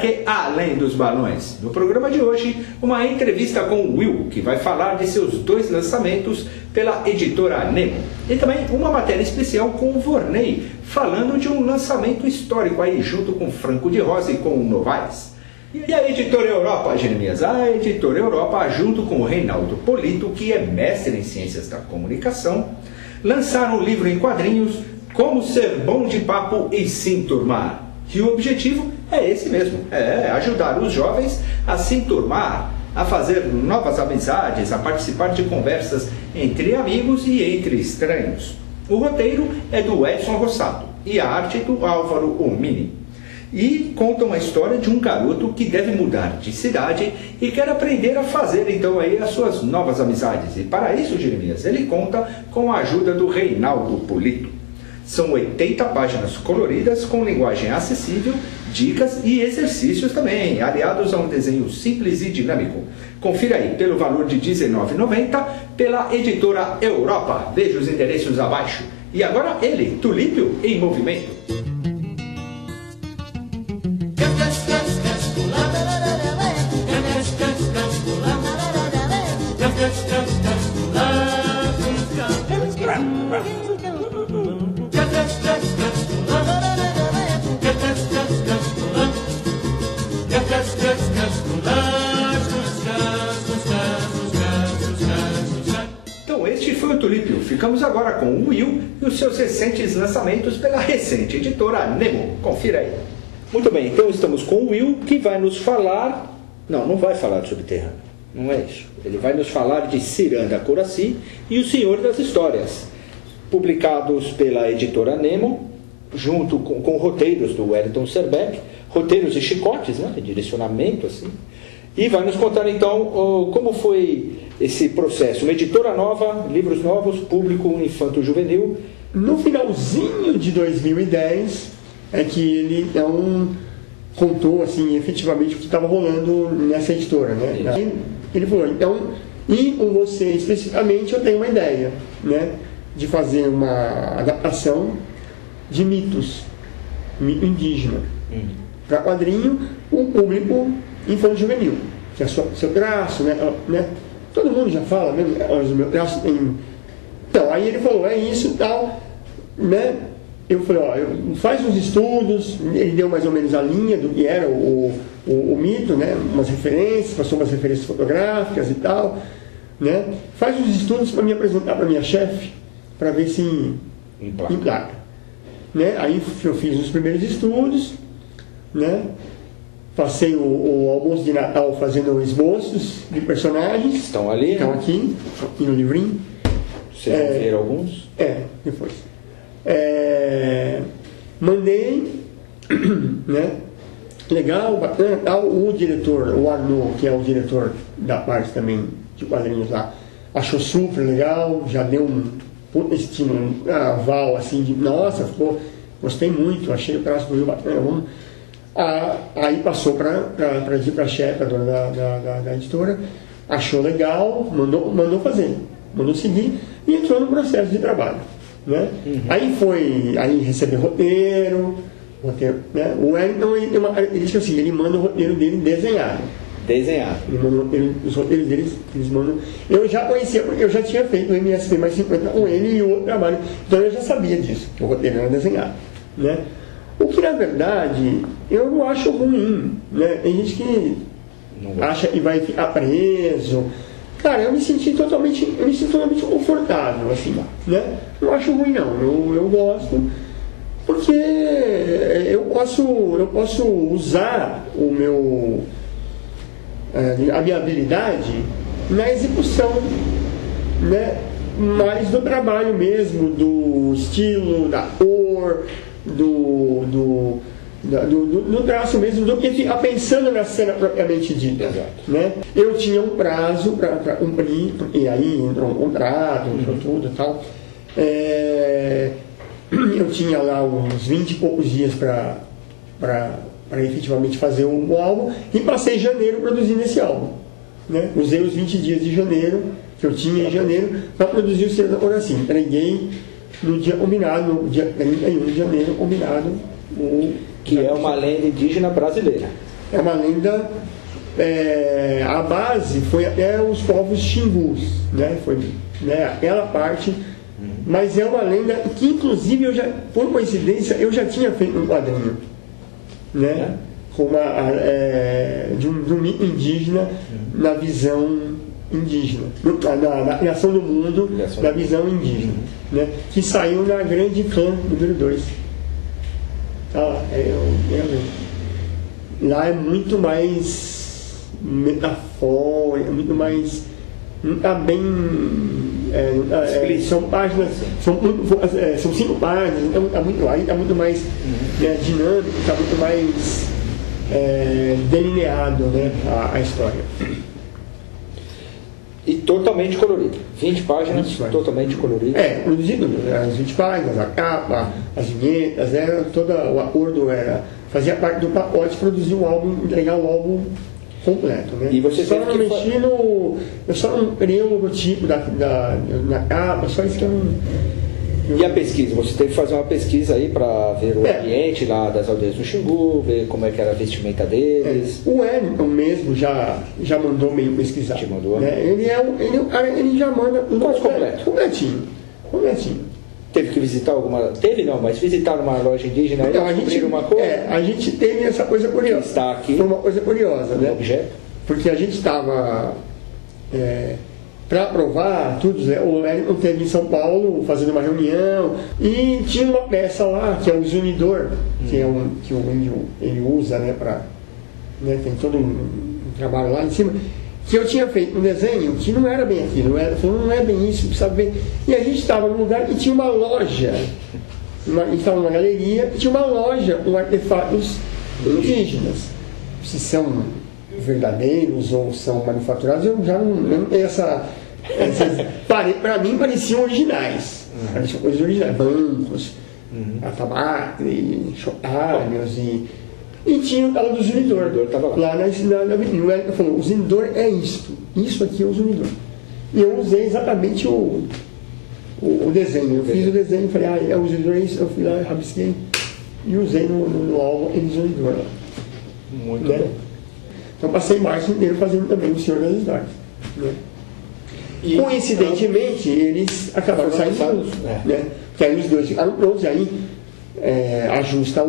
HQ Além dos Balões. No programa de hoje, uma entrevista com o Will, que vai falar de seus 2 lançamentos pela editora Nemo. E também uma matéria especial com o Vorney, falando de um lançamento histórico aí, junto com Franco de Rosa e com o Novaes. E a Editora Europa, Jeremias? A Editora Europa, junto com o Reinaldo Polito, que é mestre em Ciências da Comunicação, lançaram um livro em quadrinhos, Como Ser Bom de Papo e Se Enturmar. E o objetivo é esse mesmo, ajudar os jovens a se enturmar, a fazer novas amizades, a participar de conversas entre amigos e entre estranhos. O roteiro é do Edson Rossato e a arte do Álvaro Omini. E conta uma história de um garoto que deve mudar de cidade e quer aprender a fazer então aí as suas novas amizades. E para isso, Jeremias, ele conta com a ajuda do Reinaldo Polito. São 80 páginas coloridas com linguagem acessível, dicas e exercícios também, aliados a um desenho simples e dinâmico. Confira aí pelo valor de R$19,90 pela Editora Europa. Veja os endereços abaixo. E agora ele, Tulípio em movimento. Então este foi o Tulípio. Ficamos agora com o Will e os seus recentes lançamentos pela recente editora Nemo. Confira aí. Muito bem, então estamos com o Will, que vai nos falar... Não vai falar de Subterrâneo. Não é isso. Ele vai nos falar de Ciranda Coraci e O Senhor das Histórias, publicados pela editora Nemo, junto com roteiros do Wellington Serbeck, roteiros e chicotes, né, de direcionamento, assim. E vai nos contar, então, como foi esse processo. Uma editora nova, livros novos, público infanto-juvenil. No finalzinho de 2010, é que ele contou, assim, efetivamente o que estava rolando nessa editora, né? Aí ele falou, então, e com você especificamente eu tenho uma ideia, né, de fazer uma adaptação de mitos, mito indígena, para quadrinho, um público infanto-juvenil, que é seu traço, né? Todo mundo já fala, mesmo, o meu traço tem... Então, aí ele falou, é isso e tal, né? Eu falei, faz uns estudos, ele deu mais ou menos a linha do que era o mito, né? Umas referências, passou umas referências fotográficas e tal, né? Faz uns estudos para me apresentar para minha chefe, para ver se emplaca. Né? Aí eu fiz os primeiros estudos, né? Passei o almoço de Natal fazendo esboços de personagens. Estão ali? Estão aqui no livrinho. Vocês vão ver alguns? Depois. Mandei, né? Legal, bacana, tal. O diretor, o Arnaud, que é o diretor da parte também de quadrinhos lá, achou super legal, já deu um estímulo, um aval assim de, nossa, gostei muito, achei o traço do Rio bacana, aí passou para a chefe, a dona da editora, achou legal, mandou fazer, mandou seguir e entrou no processo de trabalho, né? Aí recebeu roteiro, né? O Wellington, ele tem uma característica assim, ele manda o roteiro dele desenhado. Ele mandou os roteiros deles, eles mandam. Eu já conhecia, porque eu já tinha feito o MSP mais 50 com ele e o outro trabalho. Então eu já sabia disso, que o roteiro era desenhado, né? O que na verdade eu não acho ruim, né? Tem gente que acha que vai ficar preso. Cara, eu me senti totalmente confortável, assim, né? Não acho ruim não, eu gosto, porque eu posso usar a minha habilidade na execução, né, mais do trabalho mesmo, do estilo, da cor, do traço mesmo, do que ficar pensando na cena propriamente dita. Exato. Né? Eu tinha um prazo para cumprir, e aí entrou um contrato, entrou tudo e tal. Eu tinha lá uns 20 e poucos dias para efetivamente fazer o álbum, e passei janeiro produzindo esse álbum, né? Usei os 20 dias de janeiro, que eu tinha em janeiro, para produzir o Ciranda Coraci. Entreguei no dia combinado, no dia 31 de janeiro, combinado. Que é uma lenda indígena brasileira. É uma lenda, a base foi até os povos xingus, né? Foi, né, aquela parte, mas é uma lenda que inclusive por coincidência, eu já tinha feito um quadrinho, né? Com de um mito indígena na visão indígena, na criação do mundo, na visão indígena, né? Que saiu na Grande Clã número 2. Lá é muito mais metafórico, muito mais. Não está bem. São páginas, são 5 páginas, então está muito mais dinâmico, está muito mais delineado, né, a história. E totalmente colorido. 20 páginas, totalmente colorido. As 20 páginas, a capa, as vinhetas, o acordo fazia parte do pacote produzir um álbum, entregar o álbum completo, né? E você eu só não criei o logotipo na capa, só isso que eu não. E a pesquisa? Você teve que fazer uma pesquisa aí para ver o ambiente lá das aldeias do Xingu, ver como é que era a vestimenta deles. O Wellington mesmo já mandou meio pesquisar. Te mandou? Né? Ele já manda quase completo. Completinho. Teve que visitar alguma... Teve não, mas visitar uma loja indígena então, e descobrir uma coisa? A gente teve essa coisa curiosa. Está aqui. Foi uma coisa curiosa, né? Objeto. Porque a gente estava... para aprovar tudo, né? O Wellington teve em São Paulo fazendo uma reunião e tinha uma peça lá, que é o Zunidor, que o índio ele usa, né, tem todo um trabalho lá em cima, que eu tinha feito um desenho que não era bem aquilo, não é bem isso, precisa ver. E a gente estava num lugar e tinha uma loja, a gente estava numa galeria e tinha uma loja com artefatos indígenas. Se são verdadeiros ou são manufaturados, eu já não tenho essa. Para mim pareciam originais. Pareciam coisas originais, bancos, atabaque, chocalhos e tinha o tal do Zunidor. Lá na avenida. O Hélio falou, o Zunidor é isto. Isso aqui é o Zunidor. E eu usei exatamente o desenho. Eu fiz o desenho e falei, o Zunidor é isso. Eu fui lá, rabisquei e usei no álbum aquele Zunidor lá. Muito bem. Então passei março inteiro fazendo também o Senhor das Histórias. Né? E, coincidentemente, eles acabaram saindo juntos. Né? Porque aí os dois ficaram prontos, aí ajusta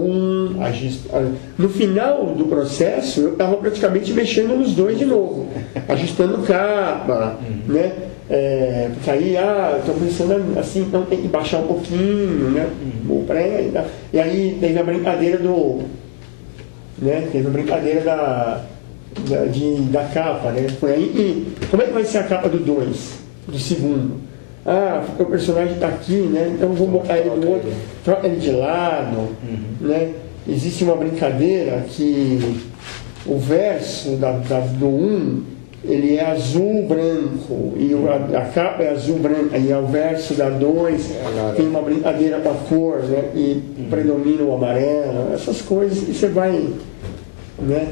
no final do processo, eu estava praticamente mexendo nos dois de novo, ajustando capa, né? Porque aí, estou pensando assim, então tem que baixar um pouquinho, né? E aí teve a brincadeira da capa, né? Foi aí e como é que vai ser a capa do segundo? O personagem está aqui, né? Então vou botar ele do outro, troca ele de lado, né? Existe uma brincadeira que o verso do 1 ele é azul branco e a capa é azul branca e o verso da 2 tem uma brincadeira com a cor, né? E predomina o amarelo, essas coisas e você vai, né?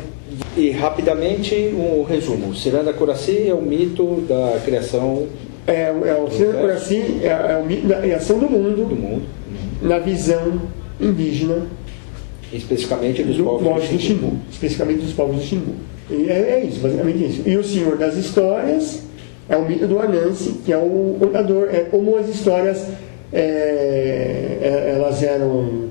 E rapidamente um resumo. Ciranda Curaci é o mito da criação. O Ciranda Curaci é o mito da criação do mundo. Na visão indígena. Especificamente dos povos do Xingu. Especificamente dos povos do Xingu. E é isso, basicamente isso. E o Senhor das Histórias é o mito do Anansi, que é o contador. É como as histórias elas eram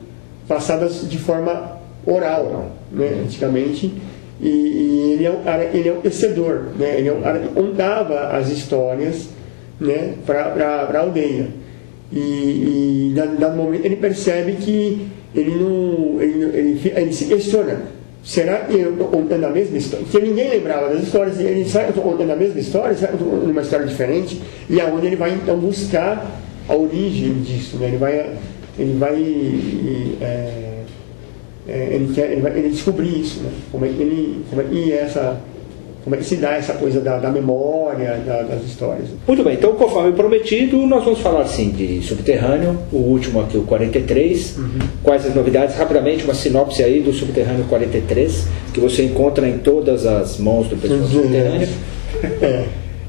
passadas de forma oral, né, antigamente. E ele é o tecedor, né? Ele é o cara que contava as histórias, né, para a aldeia. E dado momento ele percebe que ele se questiona: será que eu estou contando a mesma história? Porque ninguém lembrava das histórias. Será que eu estou contando a mesma história? Será que eu estou contando uma história diferente? E aonde ele vai então buscar a origem disso, né? Ele quer descobrir isso, né? Como é que se dá essa coisa da memória, das histórias. Muito bem, então conforme prometido, nós vamos falar sim de Subterrâneo, o último aqui, o 43. Quais as novidades? Rapidamente, uma sinopse aí do Subterrâneo 43, que você encontra em todas as mãos do pessoal do Subterrâneo.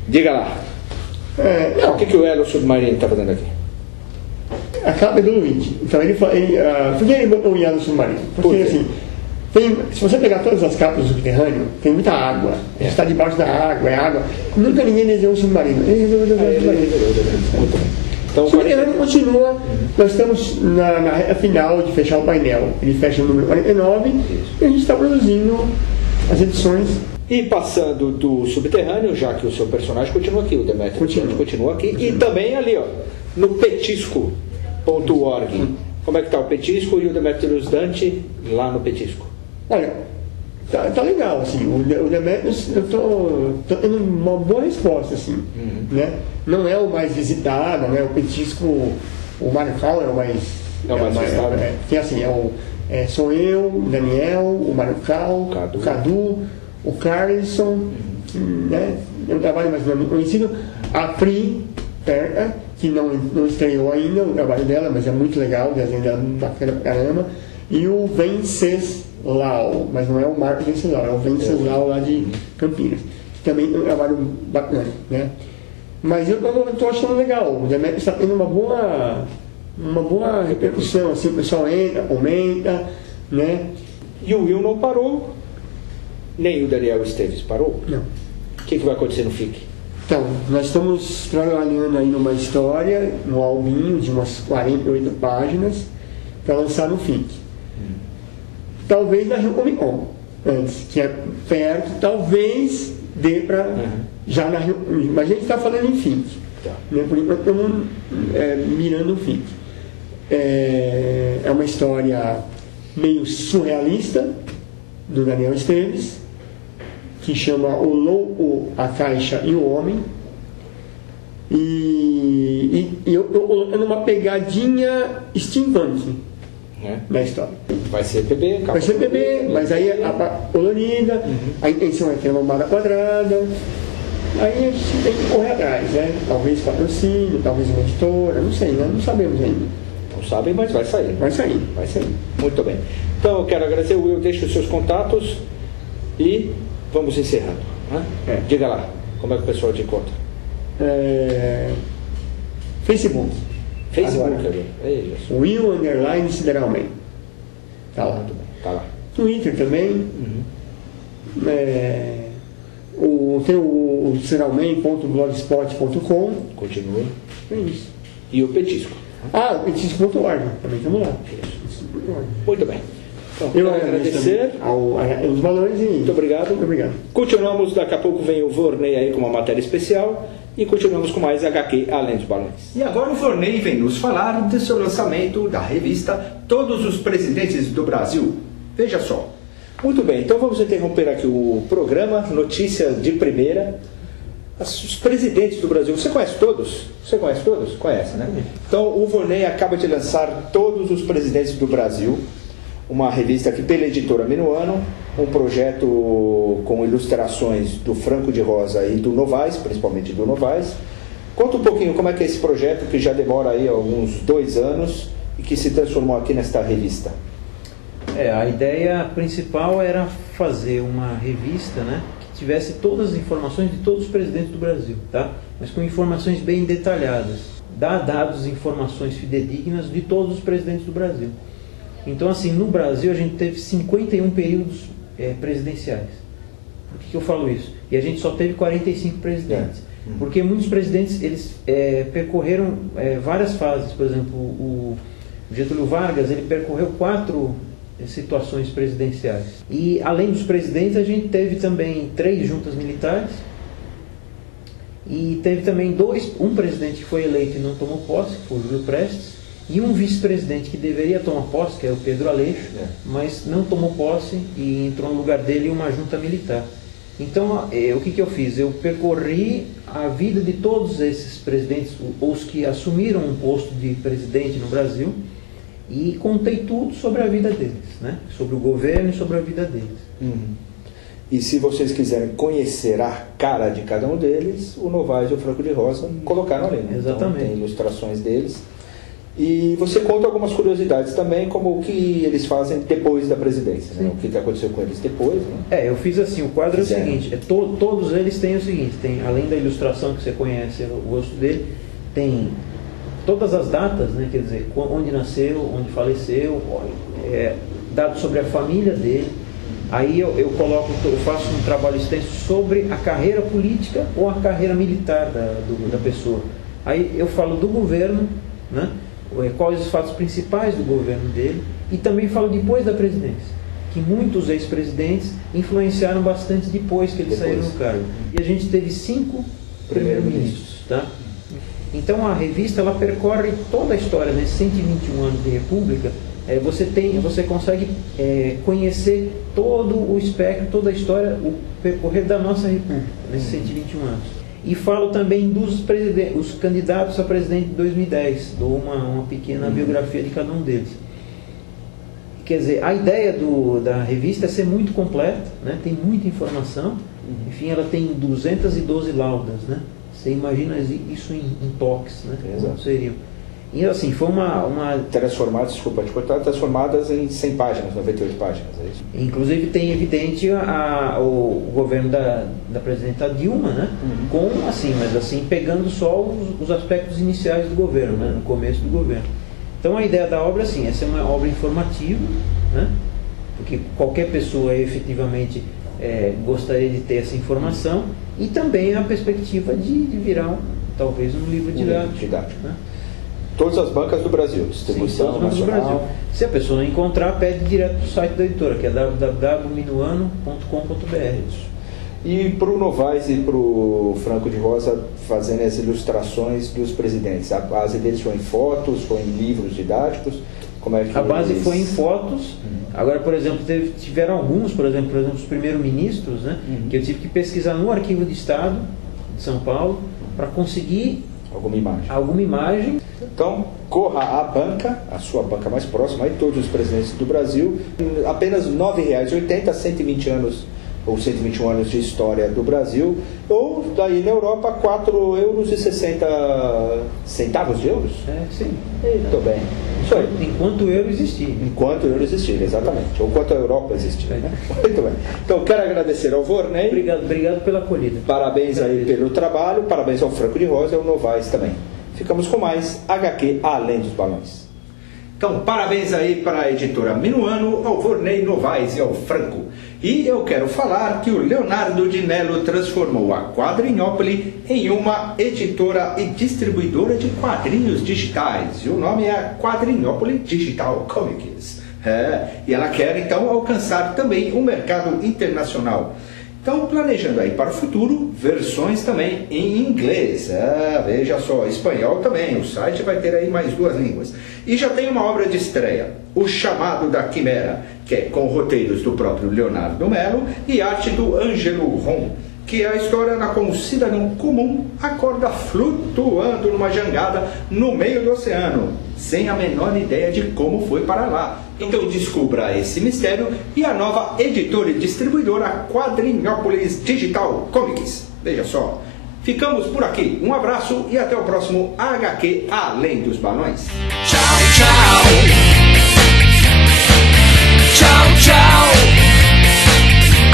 Diga lá. O que o Elo Submarino está fazendo aqui? A capa é do Luigi. Então por que ele botou o Yellow Submarino? Porque assim, Se você pegar todas as capas do subterrâneo, tem muita água. A gente está debaixo da água, é água. Nunca ninguém desenhou um submarino. Ele resolveu desenhar um submarino. Então, o subterrâneo continua. Nós estamos na reta final de fechar o painel. Ele fecha o número 49 e a gente está produzindo as edições. E passando do subterrâneo, já que o seu personagem continua aqui, o Demetrio continua aqui, e também ali, ó, no petisco.org. Como é que está o Petisco e o Demetrios Dante lá no Petisco? Olha, tá legal, assim, o Demetrios, eu tô tendo uma boa resposta, assim, né? Não é o mais visitado, né? O Petisco, o Marcal é o mais... É o mais visitado. Que assim, sou eu, o Daniel, o Marcal, o Cadu, o Carlson, né? Eu trabalho mais ou menos conhecido, a Pri, que não estreou ainda o trabalho dela, mas é muito legal, o desenho dela é bacana pra caramba. E o Venceslau, mas não é o Marcos Venceslau, é o Venceslau lá de Campinas, que também é um trabalho bacana, né? Mas eu tô achando legal, o Demetrio está tendo uma boa repercussão, assim, o pessoal entra, comenta, né? E o Will não parou, nem o Daniel Esteves parou? Não. O que vai acontecer no FIC? Então, nós estamos trabalhando aí numa história, no albinho de umas 48 páginas, para lançar no FIC. Talvez na Rio Comic Con, antes, que é perto, talvez dê para já na Rio. Mas a gente está falando em FIC. Né? Por enquanto estamos mirando o FIC. É uma história meio surrealista do Daniel Esteves, que chama O Louco, a Caixa e o Homem. E eu estou colocando uma pegadinha steampunk na história. Vai ser bebê, vai ser bebê, mas aí a colorida, a intenção é ter uma lombada quadrada. Aí a gente tem que correr atrás, né? Talvez patrocínio, talvez uma editora, não sei, né? Não sabemos ainda. Não sabem, mas vai sair. Vai sair. Muito bem. Então eu quero agradecer, Will, deixa os seus contatos e vamos encerrando. Né? Diga lá, como é que o pessoal te encontra? Facebook. É isso. Will _ Sideralman. Tá lá. Muito bem. Tá lá. Twitter também. Tem o sideralman.blogspot.com. Continua. É isso. E o Petisco. O Petisco.org. Também estamos lá. Muito bem. Então, eu quero agradecer os valores e... Muito obrigado. Continuamos, daqui a pouco vem o Vorney aí com uma matéria especial e continuamos com mais HQ Além dos Balões. E agora o Vorney vem nos falar do seu lançamento da revista Todos os Presidentes do Brasil. Veja só. Muito bem, então vamos interromper aqui o programa, notícias de primeira. Os presidentes do Brasil, você conhece todos? Conhece, né? Então o Vorney acaba de lançar Todos os Presidentes do Brasil, uma revista aqui pela editora Minuano, um projeto com ilustrações do Franco de Rosa e do Novaes, principalmente do Novaes. Conta um pouquinho como é que é esse projeto que já demora aí alguns 2 anos e que se transformou aqui nesta revista. A ideia principal era fazer uma revista, né, que tivesse todas as informações de todos os presidentes do Brasil, tá? Mas com informações bem detalhadas, dar dados e informações fidedignas de todos os presidentes do Brasil. Então, assim, no Brasil a gente teve 51 períodos presidenciais. Por que eu falo isso? E a gente só teve 45 presidentes. Porque muitos presidentes, eles percorreram várias fases. Por exemplo, o Getúlio Vargas, ele percorreu 4 situações presidenciais. E, além dos presidentes, a gente teve também 3 juntas militares. E teve também um presidente que foi eleito e não tomou posse, que foi o Júlio Prestes. E um vice-presidente que deveria tomar posse, que era o Pedro Aleixo, mas não tomou posse e entrou no lugar dele uma junta militar. Então, o que eu fiz? Eu percorri a vida de todos esses presidentes, os que assumiram um posto de presidente no Brasil, e contei tudo sobre a vida deles, né? Sobre o governo e sobre a vida deles. E se vocês quiserem conhecer a cara de cada um deles, o Novaes e o Franco de Rosa colocaram ali. Né? Exatamente. Então, tem ilustrações deles. E você conta algumas curiosidades também, como o que eles fazem depois da presidência, né? O que aconteceu com eles depois. Né? Eu fiz assim, o quadro é o seguinte, todos eles têm o seguinte, tem, além da ilustração que você conhece, o rosto dele, tem todas as datas, né? Quer dizer, onde nasceu, onde faleceu, dados sobre a família dele. Aí eu faço um trabalho extenso sobre a carreira política ou a carreira militar da pessoa. Aí eu falo do governo, né? Quais os fatos principais do governo dele, e também falo depois da presidência, que muitos ex-presidentes influenciaram bastante depois que eles saíram do cargo. E a gente teve 5 primeiro-ministros, tá? Então a revista ela percorre toda a história, nesses 121 anos de república. Você consegue conhecer todo o espectro, toda a história, o percorrer da nossa república nesses 121 anos. E falo também os candidatos a presidente de 2010, dou uma pequena biografia de cada um deles. Quer dizer, a ideia da revista é ser muito completa, né? Tem muita informação. Enfim, ela tem 212 laudas, né? Você imagina isso em toques, né? Como seriam. E assim, foi transformadas, desculpa te cortar, transformadas em 100 páginas, 98 páginas, é isso? Inclusive tem evidente o governo da presidenta Dilma, né? Mas assim, pegando só os aspectos iniciais do governo, né? No começo do governo. Então a ideia da obra, assim, essa é uma obra informativa, né? Porque qualquer pessoa efetivamente gostaria de ter essa informação, e também a perspectiva de virar talvez um livro didático. Né? Todas as bancas do Brasil, distribuição nacional. Se a pessoa não encontrar, pede direto para o site da editora, que é www.minuano.com.br. E para o Novaes e para o Franco de Rosa fazendo as ilustrações dos presidentes, a base deles foi em fotos, foi em livros didáticos? Como é que a base foi em fotos. Agora, por exemplo, tiveram alguns, por exemplo, os primeiros-ministros, né, que eu tive que pesquisar no Arquivo de Estado de São Paulo para conseguir alguma imagem. Então, corra à banca, a sua banca mais próxima, aí todos os presidentes do Brasil, apenas R$ 9,80, 120 anos ou 121 anos de história do Brasil, ou daí na Europa, € 4,60 euros? Sim. Muito bem. Isso aí. Enquanto o euro existir. Enquanto o euro existir, exatamente. Ou enquanto a Europa existir. Né? Muito bem. Então, quero agradecer ao Vorney. Obrigado pela acolhida. Parabéns aí pelo trabalho, parabéns ao Franco de Rosa e ao Novaes também. Ficamos com mais HQ Além dos Balões. Então, parabéns aí para a editora Minuano, ao Vorney, Novaes e ao Franco. E eu quero falar que o Leonardo de Mello transformou a Quadrinhópole em uma editora e distribuidora de quadrinhos digitais. E o nome é Quadrinhópole Digital Comics. E ela quer, então, alcançar também um mercado internacional. Então, planejando aí para o futuro, versões também em inglês. Veja só, espanhol também. O site vai ter aí mais 2 línguas. E já tem uma obra de estreia, O Chamado da Quimera, que é com roteiros do próprio Leonardo Mello e arte do Ângelo Ron, que é a história na qual um cidadão comum acorda flutuando numa jangada no meio do oceano, sem a menor ideia de como foi para lá. Então descubra esse mistério e a nova editora e distribuidora Quadrinhópolis Digital Comics. Veja só. Ficamos por aqui. Um abraço e até o próximo HQ Além dos Balões. Tchau, tchau. Tchau, tchau.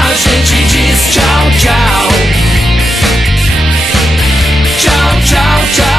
A gente diz tchau, tchau. Tchau, tchau, tchau.